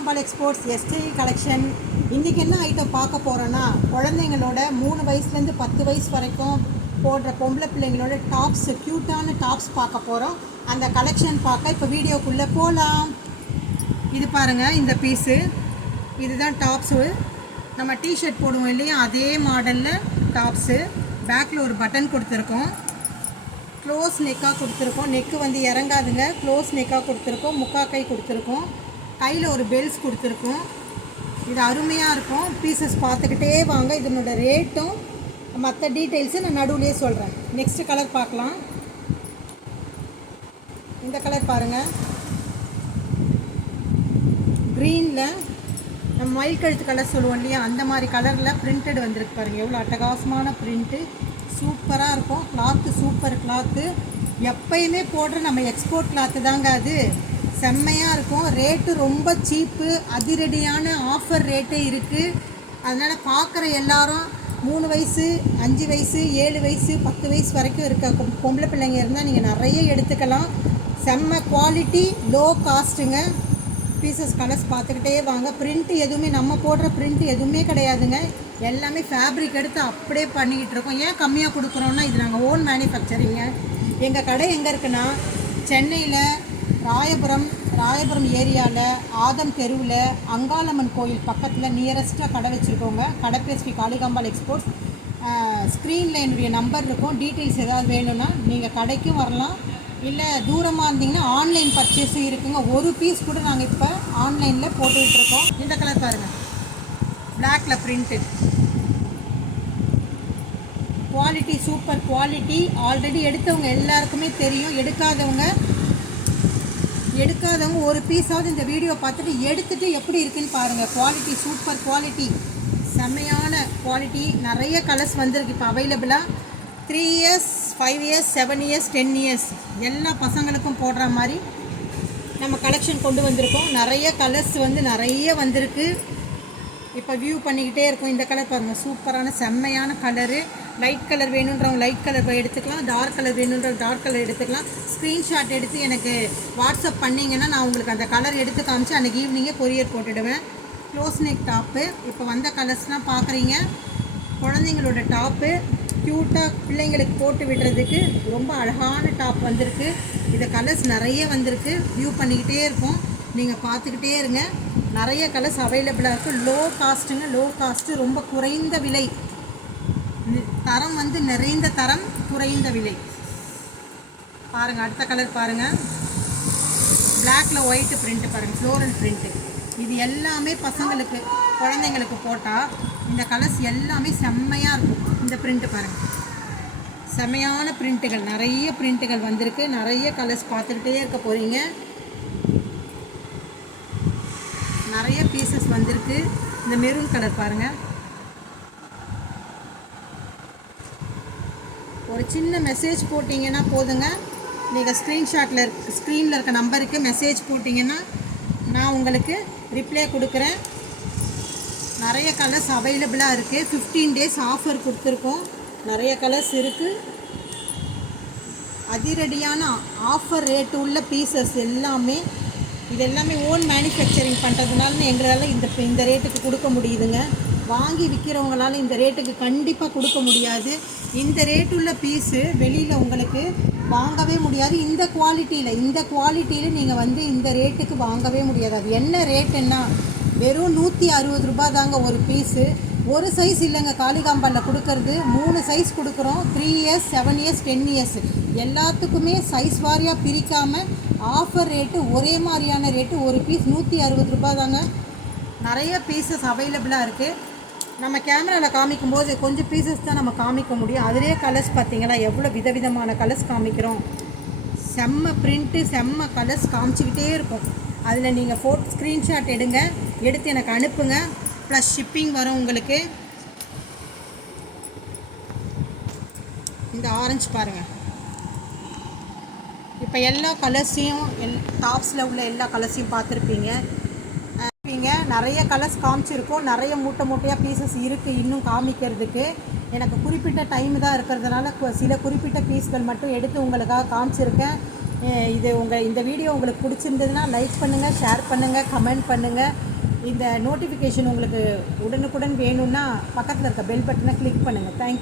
Kalikambal exports yesterday collection. இன்றைக்கி என்ன item பார்க்க போகிறோன்னா, குழந்தைங்களோட 3 வயசுலேருந்து 10 வயசு வரைக்கும் போடுற பொம்பளை பிள்ளைங்களோட டாப்ஸ், க்யூட்டான டாப்ஸ் பார்க்க போகிறோம். அந்த கலெக்ஷன் பார்க்க இப்போ வீடியோக்குள்ளே போகலாம். இது பாருங்கள், இந்த பீஸு இதுதான் டாப்ஸு. நம்ம டிஷர்ட் போடுவோம் இல்லையா, அதே மாடலில் டாப்ஸு. பேக்கில் ஒரு பட்டன் கொடுத்துருக்கோம், க்ளோஸ் நெக்காக கொடுத்துருக்கோம். நெக்கு வந்து இறங்காதுங்க, க்ளோஸ் நெக்காக கொடுத்துருக்கோம். முக்கா கை கொடுத்துருக்கோம். கையில் ஒரு பெல்ஸ் கொடுத்துருக்கோம். இது அருமையாக இருக்கும். பீசஸ் பார்த்துக்கிட்டே வாங்க. இதனோட ரேட்டும் மற்ற டீட்டெயில்ஸு நான் நடுவுலேயே சொல்கிறேன். நெக்ஸ்ட்டு கலர் பார்க்கலாம். இந்த கலர் பாருங்கள், க்ரீனில் நம்ம மயில் கழுத்து கலர் சொல்லுவோம் இல்லையா, அந்த மாதிரி கலரில் பிரிண்டட் வந்திருக்கு பாருங்கள். எவ்வளோ அட்டகாசமான பிரிண்ட்டு, சூப்பராக இருக்கும். Cloth super cloth. எப்பயுமே போடுற நம்ம எக்ஸ்போர்ட் கிளாத்து தாங்க அது. செம்மையாக இருக்கும். ரேட்டு ரொம்ப சீப்பு, அதிரடியான ஆஃபர் ரேட்டே இருக்குது. அதனால் பார்க்குற எல்லாரும் 3 வயசு 5 வயசு 7 வயசு 10 வயசு வரைக்கும் இருக்க பொம்பளை பிள்ளைங்க இருந்தால் நீங்கள் நிறைய எடுத்துக்கலாம். செம்ம குவாலிட்டி, லோ காஸ்ட்டுங்க. பீசஸ் கலர்ஸ் பார்த்துக்கிட்டே வாங்க. பிரிண்ட்டு எதுவுமே நம்ம போடுற பிரிண்ட்டு எதுவுமே கிடையாதுங்க. எல்லாமே ஃபேப்ரிக் எடுத்து அப்படியே பண்ணிக்கிட்டு இருக்கோம். ஏன் கம்மியாக கொடுக்குறோன்னா, இது நாங்கள் ஓன் மேனுஃபேக்சரிங்க. எங்கள் கடை எங்கே இருக்குன்னா, சென்னையில் ராயபுரம் ஏரியாவில் ஆதம் தெருவில் அங்காளம்மன் கோயில் பக்கத்தில் நியரஸ்ட்டாக கடை வச்சுருக்கோங்க. கடை பேர் ஸ்ரீ காளிகாம்பாள் எக்ஸ்போர்ட்ஸ். ஸ்க்ரீனில் என்னுடைய நம்பர் இருக்கும். டீட்டெயில்ஸ் ஏதாவது வேணும்னா நீங்கள் கடைக்கும் வரலாம், இல்லை தூரமாக இருந்தீங்கன்னா ஆன்லைன் பர்ச்சேஸும் இருக்குங்க. ஒரு பீஸ் கூட நாங்கள் இப்போ ஆன்லைனில் போட்டுக்கிட்டுருக்கோம். இந்த கலர் பாருங்கள், பிளாக்கில் print. Quality super quality. Already எடுத்தவங்க எல்லாருக்குமே தெரியும். எடுக்காதவங்க ஒரு பீஸாவது இந்த வீடியோ பார்த்துட்டு எடுத்துகிட்டு எப்படி இருக்குன்னு பாருங்கள். குவாலிட்டி சூப்பர் குவாலிட்டி, செம்மையான குவாலிட்டி. நிறைய கலர்ஸ் வந்திருக்கு இப்போ அவைலபிளாக. 3 இயர்ஸ் 5 இயர்ஸ் 7 இயர்ஸ் 10 இயர்ஸ் எல்லா பசங்களுக்கும் போடுற மாதிரி நம்ம கலெக்ஷன் கொண்டு வந்திருக்கோம். நிறைய கலர்ஸ் வந்து நிறைய வந்திருக்கு. இப்போ வியூ பண்ணிக்கிட்டே இருக்கும். இந்த கலர் பாருங்கள், சூப்பரான செம்மையான கலரு. லைட் கலர் வேணுன்றவங்க லைட் கலர் எடுத்துக்கலாம், டார்க் கலர் வேணுன்றவங்க டார்க் கலர் எடுத்துக்கலாம். ஸ்க்ரீன்ஷாட் எடுத்து எனக்கு வாட்ஸ்அப் பண்ணிங்கன்னா நான் உங்களுக்கு அந்த கலர் எடுத்து காமிச்சு அன்றைக்கி ஈவினிங்கே கொரியர் போட்டுடுவேன். Close neck top. இப்போ வந்த கலர்ஸ்லாம் பார்க்குறீங்க. குழந்தைங்களோட டாப்பு க்யூட்டாக பிள்ளைங்களுக்கு போட்டு விடுறதுக்கு ரொம்ப அழகான டாப் வந்திருக்கு. இந்த கலர்ஸ் நிறைய வந்திருக்கு. வியூ பண்ணிக்கிட்டே இருக்கும், நீங்கள் பார்த்துக்கிட்டே இருங்க. நிறைய கலர்ஸ் அவைலபிளாக இருக்குது. லோ காஸ்ட்டுங்க, லோ காஸ்ட்டு, ரொம்ப குறைந்த விலை. தரம் வந்து நிறைந்த தரம், குறைந்த விலை. பாருங்கள், அடுத்த கலர் பாருங்கள், பிளாக்கில் ஒயிட்டு பிரிண்ட்டு பாருங்கள், ஃப்ளோரல் பிரிண்ட்டு. இது எல்லாமே பசங்களுக்கு குழந்தைங்களுக்கு போட்டால் இந்த கலர்ஸ் எல்லாமே செம்மையாக இருக்கும். இந்த பிரிண்ட்டு பாருங்கள், செம்மையான பிரிண்ட்டுகள், நிறைய பிரிண்ட்டுகள் வந்திருக்கு. நிறைய கலர்ஸ் பார்த்துக்கிட்டே இருக்க போகிறீங்க. நிறைய பீசஸ் வந்திருக்கு. இந்த மெரூன் கலர் பாருங்கள். ஒரு சின்ன மெசேஜ் போட்டிங்கன்னா போதுங்க. நீங்கள் ஸ்க்ரீனில் இருக்க நம்பருக்கு மெசேஜ் போட்டிங்கன்னா நான் உங்களுக்கு ரிப்ளை கொடுக்குறேன். நிறைய கலர்ஸ் அவைலபிளாக இருக்குது. 15 டேஸ் ஆஃபர் கொடுத்துருக்கோம். நிறைய கலர்ஸ் இருக்குது. அதிரடியான ஆஃபர் ரேட்டு உள்ள பீசஸ் எல்லாமே. இது எல்லாமே ஓன் மேனுஃபேக்சரிங் பண்ணுறதுனால எங்களால் இந்த ரேட்டுக்கு கொடுக்க முடியுதுங்க. வாங்கி விற்கிறவங்களால இந்த ரேட்டுக்கு கண்டிப்பாக கொடுக்க முடியாது. இந்த ரேட்டுள்ள பீஸு வெளியில் உங்களுக்கு வாங்கவே முடியாது. இந்த குவாலிட்டியில் நீங்கள் வந்து இந்த ரேட்டுக்கு வாங்கவே முடியாது. அது என்ன ரேட்டுன்னா, வெறும் 160 ரூபா தாங்க ஒரு பீஸு. ஒரு சைஸ் இல்லைங்க காளிகாம்பாளில் கொடுக்கறது, 3 சைஸ் கொடுக்குறோம். 3 இயர்ஸ் 7 இயர்ஸ் 10 இயர்ஸ் எல்லாத்துக்குமே சைஸ் வாரியாக பிரிக்காமல் ஆஃபர் ரேட்டு ஒரே மாதிரியான ரேட்டு. ஒரு பீஸ் 160 ரூபா தாங்க. நிறைய பீசஸ் அவைலபிளாக இருக்குது. நம்ம கேமராவில் காமிக்கும்போது கொஞ்சம் பீசஸ் தான் நம்ம காமிக்க முடியும். அதிலே கலர்ஸ் பார்த்திங்களா, எவ்வளோ விதவிதமான கலர்ஸ் காமிக்கிறோம். செம்ம பிரிண்ட்டு, செம்ம கலர்ஸ் காமிச்சிக்கிட்டே இருக்கும். அதில் நீங்கள் ஸ்க்ரீன்ஷாட் எடுத்து எனக்கு அனுப்புங்க. ப்ளஸ் ஷிப்பிங் வரும் உங்களுக்கு. இந்த ஆரஞ்சு பாருங்கள். இப்போ எல்லா கலர்ஸையும் டாப்ஸில் உள்ள எல்லா கலர்ஸையும் பார்த்துருப்பீங்க. நிறைய கலர்ஸ் காமிச்சிருக்கோம். நிறைய மூட்டையாக பீசஸ் இருக்குது இன்னும் காமிக்கிறதுக்கு. எனக்கு குறிப்பிட்ட டைம் தான் இருக்கிறதுனால சில குறிப்பிட்ட பீஸ்கள் மட்டும் எடுத்து உங்களுக்காக காமிச்சிருக்கேன். இந்த வீடியோ உங்களுக்கு பிடிச்சிருந்ததுன்னா லைக் பண்ணுங்கள், ஷேர் பண்ணுங்கள், கமெண்ட் பண்ணுங்கள். இந்த நோட்டிஃபிகேஷன் உங்களுக்கு உடனுக்குடன் வேணும்னா பக்கத்தில் இருக்க பெல் பட்டனை கிளிக் பண்ணுங்கள். தேங்க்யூ.